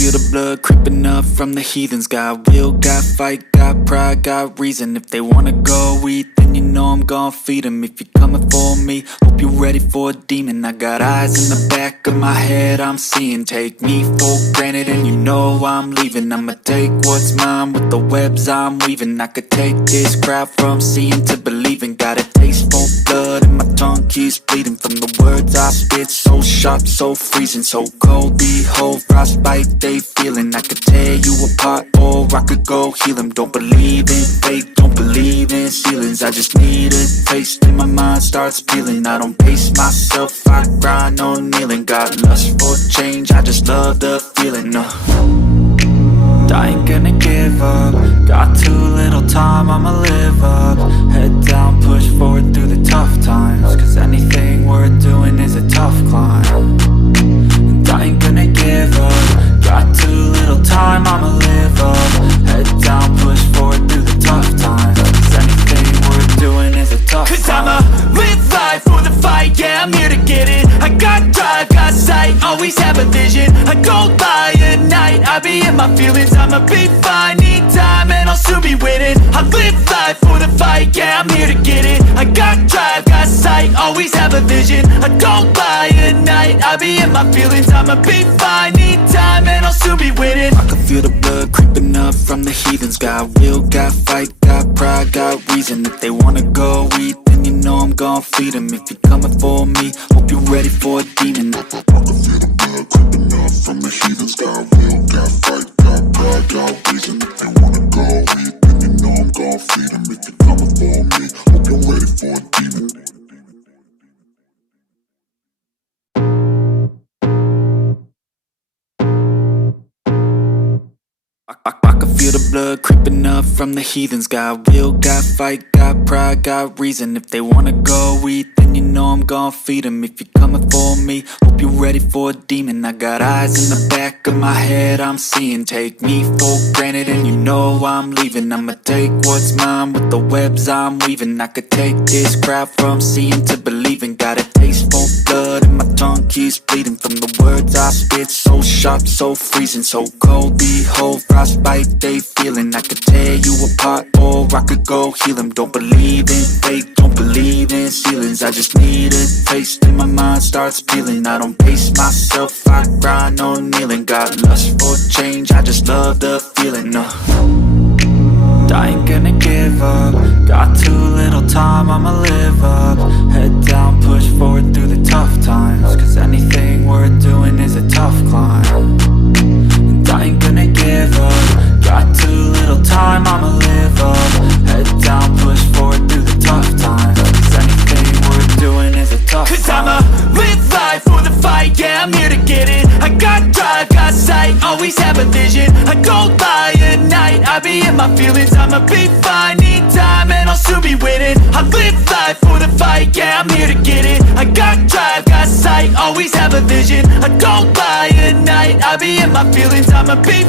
feel the blood creeping up from the heathens. Got will, got fight, got pride, got reason. If they wanna go eat, then you know I'm gon' feed them. If you're coming for me, hope you're ready for a demon. I got eyes in the back of my head, I'm seeing. Take me for granted and you know I'm leaving. I'ma take what's mine with the webs I'm weaving. I could take this crowd from seeing to believing. Got a taste for blood and my tongue keeps bleeding from the words I spit. So sharp, so freezing, so cold. Behold, frostbite they feeling. I could tear you apart or I could go heal them. Don't believe in fate, don't believe in ceilings. I just need a taste and my mind starts peeling. I don't pace myself, I grind on kneeling. Got lust for change, I just love the feeling. I ain't gonna give up. Got too little time, I'ma live up. Head down, push forward through the tough times. Cause anything worth doing is a tough climb. And I ain't gonna give up. Got too little time, I'ma live up. Head down, push forward through the tough times. Cause anything worth doing is a tough climb. Cause I'ma live life for the fight, yeah, I'm here to get it. I got drive, got sight, always have a vision. I go by at night, I be in my feelings. I'ma be fine, need time and I'll soon be winning. I live life for the fight, yeah, I'm here to get it. I got drive, got sight, always have a vision. I go by at night, I be in my feelings. I'ma be fine, need time and I'll soon be winning. I can feel the blood creeping up from the heathens. Got will, got fight, got pride, got reason. If they wanna go eat, then you know I'm gon' feed them. If you're coming for me, hope you're ready for a demon. I can feel the blood creeping up from the heathens. Got will, got fight, got pride, got reason. If they wanna go eat, then you know I'm gon' feed them. If you're coming for me, hope you're ready for a demon. I can feel the blood creeping up from the heathens. Got will, got fight, got pride, got reason. If they wanna go eat, then you know I'm gon' feed them. If you're coming for me, hope you're ready for a demon. I got eyes in the back of my head, I'm seeing. Take me for granted and you know I'm leaving. I'ma take what's mine with the webs I'm weaving. I could take this crowd from seeing to believing. Got a taste for blood and my tongue keeps bleeding from the words I spit. So sharp, so freezing, so cold. Behold, frostbite they feeling. I could tear you apart or I could go heal them. Don't believe in fate, don't believe in ceilings. I just need a taste and my mind starts peeling. I don't pace myself, I grind on kneeling. Got lust for change, I just love the feeling. I ain't gonna give up. Got too little time, I'ma live up. Head down, push forward through the tough times. Cause anything worth doing is a tough climb. And I ain't gonna give up. Got too little time, I'ma live up. Head down, push forward through the tough times. Cause anything worth doing is a tough climb. Cause I'ma live life for the fight, yeah, I'm here to get it. I got drive, got sight, always have a vision. I go by at night, I be in my feelings. I'ma be fine, need time and I'll soon be winning. I live life for the fight, yeah, I'm here to get it. I got drive, got sight, always have a vision. I go by at night, I be in my feelings. I'ma be